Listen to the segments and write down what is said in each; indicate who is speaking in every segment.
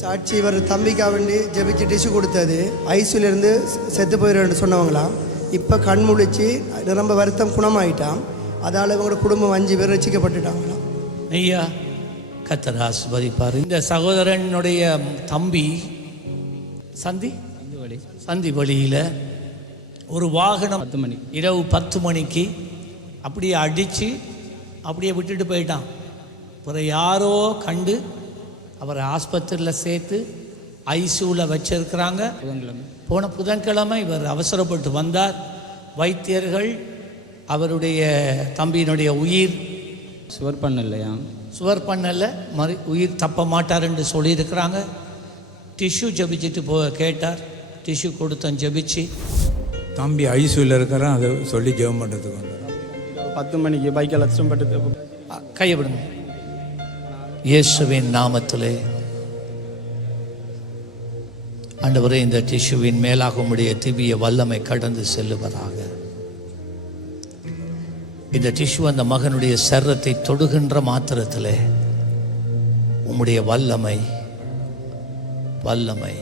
Speaker 1: சாட்சி இவர் தம்பிக்கா வேண்டி ஜெபிச்சு டிஷ்யூ கொடுத்தது. ஐசியூல இருந்து செத்து போயிடுன்னு சொன்னவங்களாம் இப்போ கண் முழிச்சு ரொம்ப வருத்தம் குணமாயிட்டான். அதால் இவங்களோட குடும்பம் அஞ்சு பேர் ரசிக்கப்பட்டுட்டாங்களாம்
Speaker 2: ஐயா கத்தர் ஆசிர்வதிப்பார். இந்த சகோதரனுடைய தம்பி சந்தி?
Speaker 3: வழி
Speaker 2: சந்தி வழியில் ஒரு வாகனம்
Speaker 3: பத்து மணி.
Speaker 2: இரவு பத்து மணிக்கு அப்படியே அடித்து அப்படியே விட்டுட்டு போயிட்டான். அப்புறம் யாரோ கண்டு அவரை ஆஸ்பத்திரியில் சேர்த்து ஐசியூவில் வச்சிருக்கிறாங்க.
Speaker 3: புதன்கிழமை.
Speaker 2: போன புதன்கிழமை இவர் அவசரப்பட்டு வந்தார். வைத்தியர்கள் அவருடைய தம்பியினுடைய உயிர்
Speaker 3: சுவர் பண்ணலையா?
Speaker 2: சுவர் பண்ணல மறு உயிர் தப்ப மாட்டார் என்று சொல்லியிருக்கிறாங்க. டிஷ்யூ ஜபிச்சுட்டு போ கேட்டார். டிஷ்யூ கொடுத்தோம் ஜபிச்சு.
Speaker 4: தம்பி ஐசியூவில் இருக்கிறான் அதை சொல்லி ஜெபம் பண்ணுறதுக்கு வந்தார்
Speaker 5: பத்து மணிக்கு பைக்கில் கஷ்டப்பட்டு
Speaker 2: அ, கையை விடுங்க. இயேசுவின் நாமத்திலே. ஆண்டவரே இந்த டிஷ்யூவின் மேலாக உடைய திவ்ய வல்லமை கடந்து செல்லுவதாக. இந்த டிஷு அந்த மகனுடைய சர்ரத்தை தொடுகின்ற மாத்திரத்திலே உம்முடைய வல்லமை வல்லமை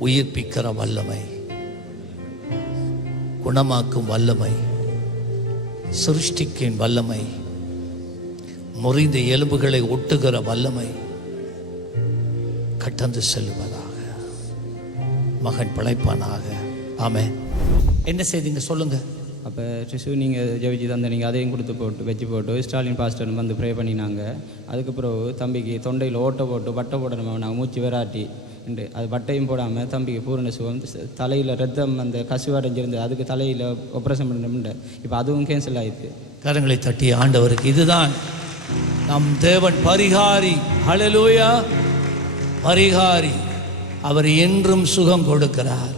Speaker 2: உயிர்ப்பிக்கிற வல்லமை குணமாக்கும் வல்லமை சிருஷ்டிக்கின் வல்லமை முறிந்த எலும்புகளை ஒட்டுகிற வல்லமை கட்டந்து செல்லுவதாக. மகன் பிழைப்பானாக. ஆமே என்ன செய்தீங்க சொல்லுங்க.
Speaker 3: அப்போ ட்ரிஷு நீங்கள் ஜெயிச்சு தந்த நீங்கள் அதையும் கொடுத்து போட்டு வச்சு போட்டு ஸ்டாலின் பாஸ்டர் வந்து ப்ரே பண்ணினாங்க. அதுக்கப்புறம் தம்பிக்கு தொண்டையில் ஓட்டை போட்டு பட்டை போடணும் நாங்கள் மூச்சு விராட்டி. உண்டு அது பட்டையும் போடாமல் தம்பிக்கு பூரண சுகம் தலையில் ரத்தம் அந்த கசிவு அடைஞ்சிருந்து அதுக்கு தலையில் ஆப்ரேஷன் பண்ணணும்ண்டு இப்போ அதுவும் கேன்சல் ஆயிடுச்சு
Speaker 2: கரங்களை தட்டி ஆண்டவருக்கு இதுதான் நம் தேவன் பரிகாரி. ஹலலூயா பரிகாரி. அவர் என்றும் சுகம் கொடுக்கிறார்.